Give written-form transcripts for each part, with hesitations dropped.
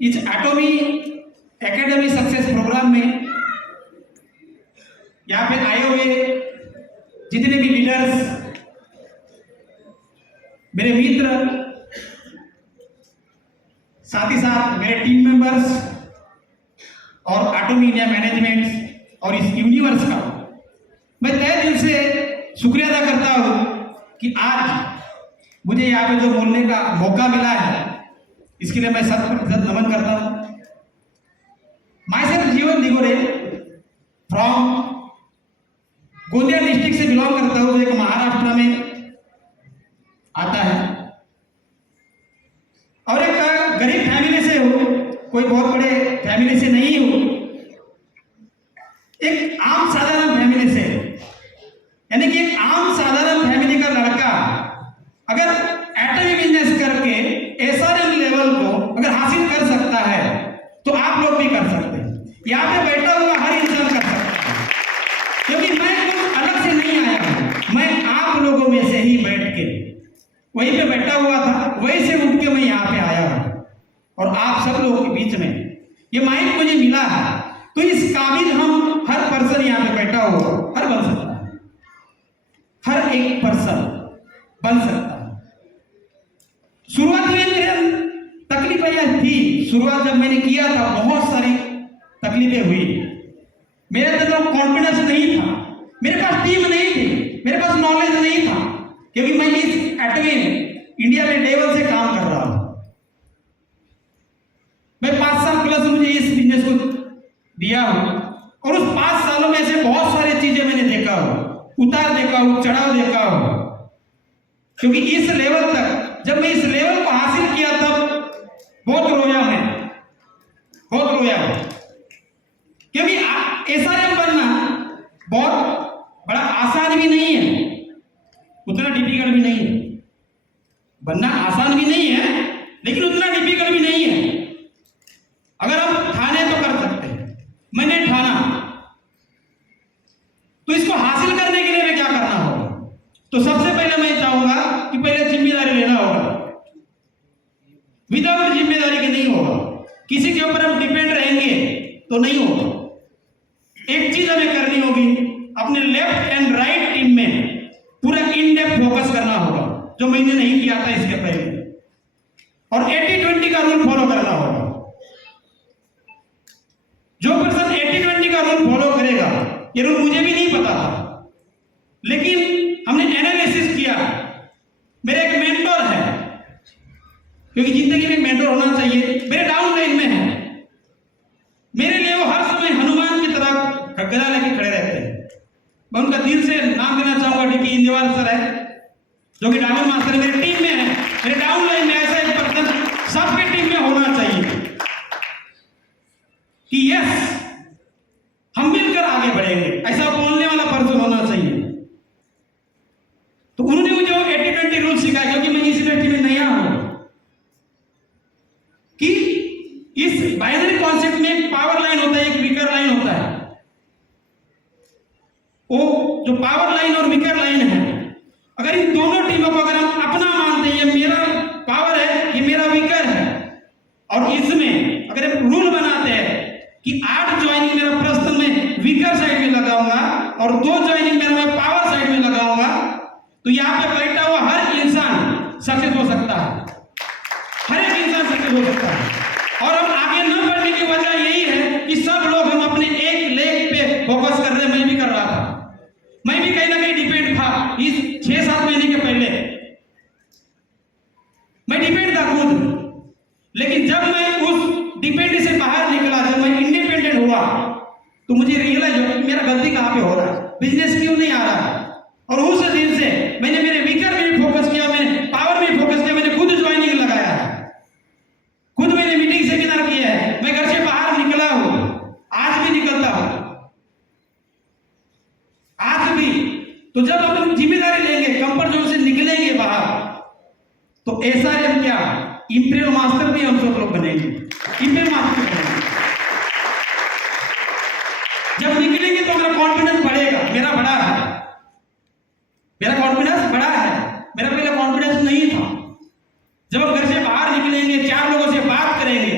इस एटॉमी academy success programme में यहाँ पे आए हुए जितने भी लीडर्स, मेरे मित्र, साथ ही साथ मेरे टीम मेंबर्स और एटॉमी इंडिया मैनेजमेंट और इस यूनिवर्स का मैं तहे दिल से शुक्रिया अदा करता हूँ कि आज मुझे यहाँ पे जो बोलने का मौका मिला है, इसके लिए मैं 100% नमन करता हूँ। माई सेल्फ जीवन दिगोरे फ्रॉम गोंदिया डिस्ट्रिक्ट से बिलोंग करता हूँ, जो एक महाराष्ट्र में आता है और एक गरीब फैमिली से हूँ, कोई बहुत बड़े फैमिली से नहीं हूँ, एक आम साधारण फैमिली से, यानी कि एक आम साधारण फैमिली का लड़का अगर एटॉमी बिजनेस करके एसआरएम लेवल को अगर हासिल कर सकता है तो आप लोग भी कर सकते हैं। यहाँ पे बैठा हुआ हर इंसान कर सकता है, क्योंकि मैं कुछ अलग से नहीं आया हूँ, मैं आप लोगों में से ही बैठ के वहीं पे बैठा हुआ था, वहीं से उठ के मैं यहाँ पे आया हूँ और आप सब लोगों के बीच में ये माइक मुझे मिला है, तो इस काबिल हम हर पर्सन यहाँ पे बैठा हुआ हर बन सकता है, हर एक पर्सन बन सकता है। शुरुआत में मेरे तकलीफें यह थी, शुरुआत जब मैंने किया था बहुत सारी तकलीफें हुई, मेरे अंदर कॉन्फिडेंस नहीं था, मेरे पास टीम नहीं थी, मेरे पास नॉलेज नहीं था, क्योंकि मैं इस एटॉमी इंडिया में लेवल से काम कर रहा हूं। मैं 5 साल प्लस मुझे इस बिजनेस को दिया हूं और उस 5 सालों में से बहुत सारी चीजें मैंने देखा हो, उतार देखा हो, चढ़ाव देखा हो, क्योंकि इस लेवल तक जब मैं इस लेवल को हासिल किया तब बहुत रोया मैं, बहुत रोया, क्योंकि एसआरएम बनना बहुत बड़ा आसान भी नहीं है, उतना डिफिकल्ट भी नहीं है, बनना आसान भी नहीं है लेकिन उतना डिफिकल्ट भी नहीं है। अगर हम ठाने तो कर सकते हैं, मैंने ठाना, तो इसको हासिल करने के लिए हमें क्या करना होगा? तो सबसे पहले मैं चाहूंगा कि पहले जिम्मेदारी लेना होगा। विदाउट जिम्मेदारी के नहीं होगा, किसी के ऊपर हम डिपेंड रहेंगे तो नहीं होगा। एक चीज हमें करनी होगी, अपने लेफ्ट एंड राइट टीम में पूरा इन डेप्थ फोकस करना होगा, जो मैंने नहीं किया था इसके पहले, और 80-20 का रूल फॉलो करना होगा। जो पर्सन 80-20 का रूल फॉलो करेगा, ये रूल मुझे भी नहीं पता था, लेकिन हमने एनालिसिस किया। मेरा एक मेंटोर है, क्योंकि जिंदगी में मेंटोर होना चाहिए, मेरे डाउन लाइन में है, मेरे लिए वो हर समय हनुमान की तरह गदा लेके खड़े रहते हैं। मैं उनका दिल से नाम देना चाहूंगा, डीपी इंदेवाल सर है, जो कि डायमंड मास्टर मेरी टीम में है, मेरे डाउन लाइन में ऐसा एक पर्सन सबके टीम में होना चाहिए कि यस हम मिलकर आगे बढ़ेंगे, ऐसा बोलने वाला पर्सन होना चाहिए। तो उन्होंने मुझे 80-20 रूल सिखाया, क्योंकि मैं इस इंडस्ट्री में नया हूं, कि इस बाइनरी कॉन्सेप्ट में एक पावर लाइन होता है, एक वीकर लाइन होता है। वो जो पावर लाइन और वीकर लाइन है, अगर इन दोनों टीमों को अगर हम अपना मानते हैं, ये मेरा पावर है, ये मेरा वीकर है, और इसमें अगर हम रूल बनाते हैं कि 8 ज्वाइनिंग मेरा प्रश्न में वीकर साइड में लगाऊंगा और 2 ज्वाइनिंग मेरा मैं पावर साइड में लगाऊंगा, तो यहाँ पे बैठा हुआ हर इंसान सक्सेस हो सकता है, हर एक इंसान सक्सेस हो सकता है। और हम आगे न बढ़ने की वजह यही है कि सब लोग हम अपने एक लेग पे फोकस कर रहे हैं। मैं भी कर रहा था, मैं भी कहीं ना कहीं डिपेंड था। इस 6-7 महीने के पहले मैं डिपेंड था खुद, लेकिन जब मैं उस डिपेंड से बाहर निकला, जब मैं इंडिपेंडेंट हुआ, तो मुझे रियलाइज हो कि मेरा गलती कहाँ पे हो रहा है, बिजनेस क्यों नहीं आ रहा है। और उस दिन से मैंने मेरे वीकर में फोकस किया, मैंने पावर में फोकस किया, मैंने खुद ज्वाइनिंग लगाया है, खुद मैंने मीटिंग सेमिनार किया है, मैं घर से बाहर निकला हूं, आज भी निकलता हूं, आज भी। तो जब हम जिम्मेदारी लेंगे, कंफर्ट जोन से निकलेंगे बाहर, तो एसआरएम क्या, इंपीरियल मास्टर भी हम सब लोग बनेंगे, इंपीरियल मास्टर बनेंगे। जब निकलेंगे तो मेरा कॉन्फिडेंस बढ़ेगा, मेरा बड़ा है, मेरा कॉन्फिडेंस बड़ा है, मेरा पहले कॉन्फिडेंस नहीं था। जब हम घर से बाहर निकलेंगे, 4 लोगों से बात करेंगे,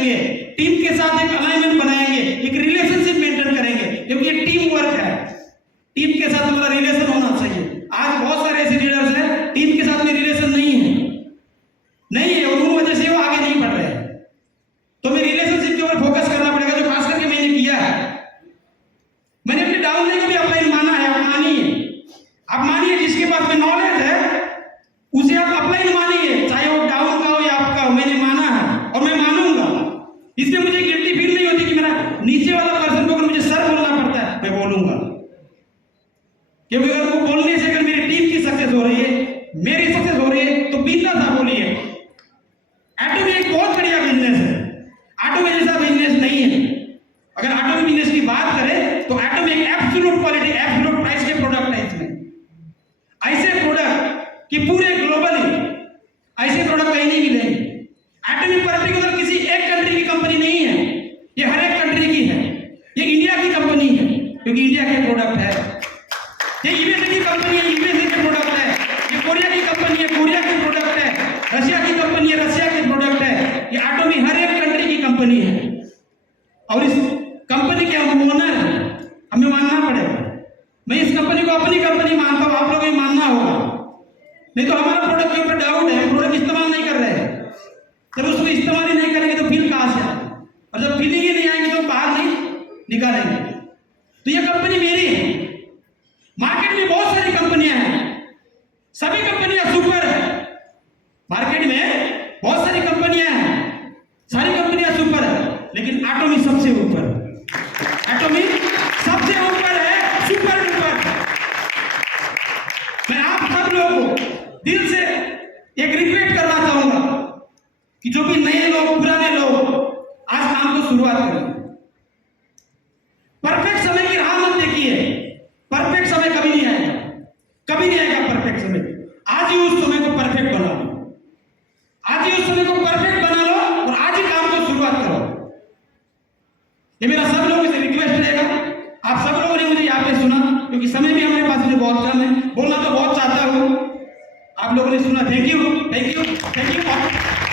करेंगे, टीम के साथ एक अलाइनमेंट बनाएंगे, एक रिलेशनशिप मेंटेन करेंगे, क्योंकि ये टीम वर्क है। टीम के साथ हमारा रिलेशन होना चाहिए। आज बहुत सारे ऐसे लीडर्स हैं टीम के साथ में रिलेशन नहीं है और उन वजह से वो आगे नहीं बढ़ रहे हैं। तो हमें रिलेशनशिप के ऊपर फोकस करना पड़ेगा, जो खास करके मैंने किया है। मैंने अपने डाउनलाइन को भी अपलाइन माना है, आप मानिए, आप मानिए, जिसके पास में नॉलेज है उसे आप अपलाइन मानिए, चाहे वो डाउन का हो या आपका हो। मैंने माना है और मैं मानूंगा। इसमें मुझे गिल्टी फील नहीं होती कि मेरा नीचे वाला पर्सन को अगर मुझे सर बोलना पड़ता है मैं बोलूंगा, क्योंकि अगर वो बोलने से अगर मेरी टीम की सक्सेस हो रही है, मेरी सक्सेस हो रही है, तो बिंदास आप बोलिए। एटमी एक बहुत बढ़िया बिजनेस है, एटमी जैसा बिजनेस नहीं है। अगर एटमी बिजनेस की बात करें तो एटमी एक एब्सोल्यूट क्वालिटी, एब्सोल्यूट प्राइस के प्रोडक्ट है। इसमें ऐसे प्रोडक्ट कि पूरे ग्लोबली ऐसे प्रोडक्ट कहीं नहीं मिलेंगे। एटमी पर्टिकुलर किसी एक कंट्री की कंपनी नहीं है, ये हर एक कंट्री की है। ये इंडिया की कंपनी है क्योंकि इंडिया के प्रोडक्ट है। ये यूएसए की कंपनी है, यूएसए के प्रोडक्ट है। ये कोरिया की कंपनी है, कोरिया के प्रोडक्ट है। रशिया की कंपनी है, रशिया के प्रोडक्ट है। ये एटमी हर एक कंट्री की कंपनी है और इस कंपनी के हम ओनर हैं, हमें मानना पड़ेगा। मैं इस कंपनी को अपनी कंपनी मानता हूं, आप लोगों को मानना होगा। नहीं तो हमारा प्रोडक्ट के ऊपर डाउट है, प्रोडक्ट इस्तेमाल नहीं कर रहे हैं। जब उसको इस्तेमाल ही नहीं करेंगे तो फील कहां से आएगी, और जब फीलिंग ही नहीं आएंगे तो बाहर नहीं निकालेंगे। तो ये कंपनी मेरी है। मार्केट में बहुत सारी कंपनियां हैं, सभी कंपनियां सुपर है। मार्केट में बहुत सारी कंपनियां हैं, सारी कंपनियां सुपर है, लेकिन एटमी सबसे ऊपर है। एटमी सबसे ऊपर है, सुपर डुपर। मैं आप सब लोगों को दिल से एक रिक्वेस्ट करना चाहूंगा कि जो भी नए लोग, पुराने लोग आज काम को शुरुआत करें। परफेक्ट समय की राह मत देखिए, परफेक्ट समय कभी नहीं आएगा, कभी नहीं आएगा परफेक्ट समय। आज ही उस समय को परफेक्ट बना लो, आज ही उस समय को परफेक्ट बना लो और आज ही काम को शुरुआत करो। ये मेरा सब लोगों से रिक्वेस्ट रहेगा। आप सब लोगों ने मुझे यहाँ पे सुना, क्योंकि समय भी हमारे पास में बहुत कम है, बोलना तो बहुत चाहता हूँ। आप लोगों ने सुना, thank you, thank you, thank you.